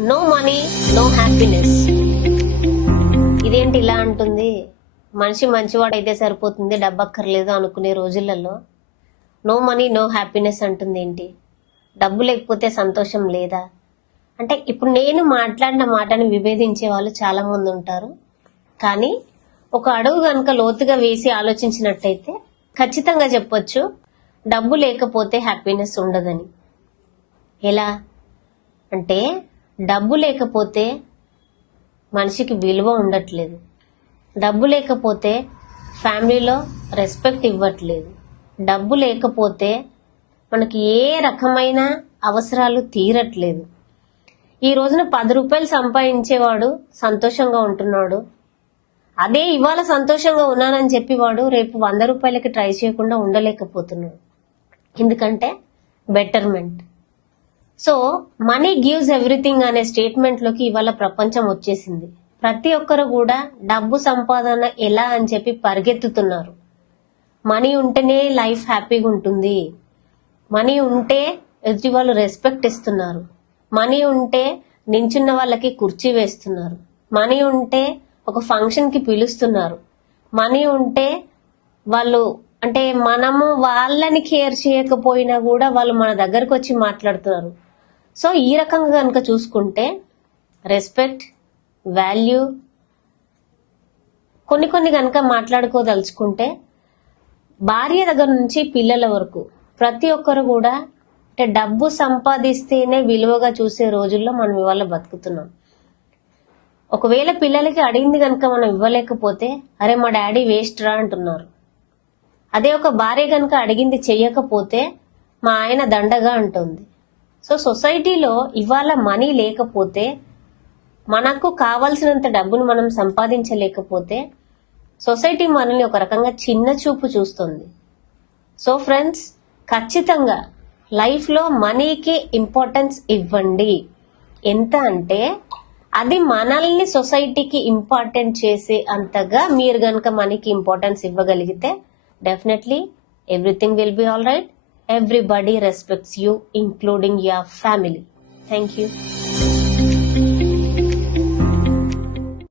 No money no happiness. ఇదేంటి ఇలా అంటుంది? మనిషి మంచివాడైతే సరిపోతుంది, డబ్బక్కర్లేదు అనుకునే రోజులలో నో మనీ నో హ్యాపీనెస్ అంటుంది ఏంటి? డబ్బు లేకపోతే సంతోషం లేదా? అంటే ఇప్పుడు నేను మాట్లాడిన మాటని విభేదించే వాళ్ళు చాలా మంది ఉంటారు. కానీ ఒక అడుగు కనుక లోతుగా వేసి ఆలోచించినట్టయితే ఖచ్చితంగా చెప్పొచ్చు, డబ్బు లేకపోతే హ్యాపీనెస్ ఉండదని. ఎలా అంటే, డబ్బు లేకపోతే మనిషికి విలువ ఉండట్లేదు, డబ్బు లేకపోతే ఫ్యామిలీలో రెస్పెక్ట్ ఇవ్వట్లేదు, డబ్బు లేకపోతే మనకి ఏ రకమైన అవసరాలు తీరట్లేదు. ఈ రోజున 10 రూపాయలు సంపాదించేవాడు సంతోషంగా ఉంటున్నాడు. అదే ఇవాళ సంతోషంగా ఉన్నానని చెప్పి వాడు రేపు 100 రూపాయలకి ట్రై చేయకుండా ఉండలేకపోతున్నాడు. ఎందుకంటే betterment. So money gives everything అనే స్టేట్మెంట్ లోకి ఇవాళ ప్రపంచం వచ్చేసింది. ప్రతి ఒక్కరు కూడా డబ్బు సంపాదన ఎలా అని చెప్పి పరిగెత్తుతున్నారు. మనీ ఉంటేనే లైఫ్ హ్యాపీగా ఉంటుంది, మనీ ఉంటే ఎదుటి వాళ్ళు రెస్పెక్ట్ ఇస్తున్నారు, మనీ ఉంటే నించున్న వాళ్ళకి కుర్చీ వేస్తున్నారు, మనీ ఉంటే ఒక ఫంక్షన్ కి పిలుస్తున్నారు, మనీ ఉంటే వాళ్ళు అంటే మనము వాళ్ళని కేర్ చేయకపోయినా కూడా వాళ్ళు మన దగ్గరకు వచ్చి మాట్లాడుతున్నారు. సో ఈ రకంగా కనుక చూసుకుంటే రెస్పెక్ట్, వాల్యూ కొన్ని కనుక మాట్లాడుకోదలుచుకుంటే భార్య దగ్గర నుంచి పిల్లల వరకు ప్రతి ఒక్కరు కూడా అంటే డబ్బు సంపాదిస్తేనే విలువగా చూసే రోజుల్లో మనం ఇవాళ బతుకుతున్నాం. ఒకవేళ పిల్లలకి అడిగింది కనుక మనం ఇవ్వలేకపోతే అరే మా డాడీ వేస్ట్ రా అంటున్నారు. అదే ఒక భార్య కనుక అడిగింది చెయ్యకపోతే మా ఆయన దండగా అంటుంది. సో సొసైటీలో ఇవాళ మనీ లేకపోతే, మనకు కావాల్సినంత డబ్బును మనం సంపాదించలేకపోతే సొసైటీ మనల్ని ఒక రకంగా చిన్న చూపు చూస్తుంది. సో ఫ్రెండ్స్, ఖచ్చితంగా లైఫ్లో మనీకి ఇంపార్టెన్స్ ఇవ్వండి. ఎంత అంటే అది మనల్ని సొసైటీకి ఇంపార్టెంట్ చేసే అంతగా మీరు గనక మనీకి ఇంపార్టెన్స్ ఇవ్వగలిగితే definitely everything will be all right. Everybody respects you, including your family. Thank you.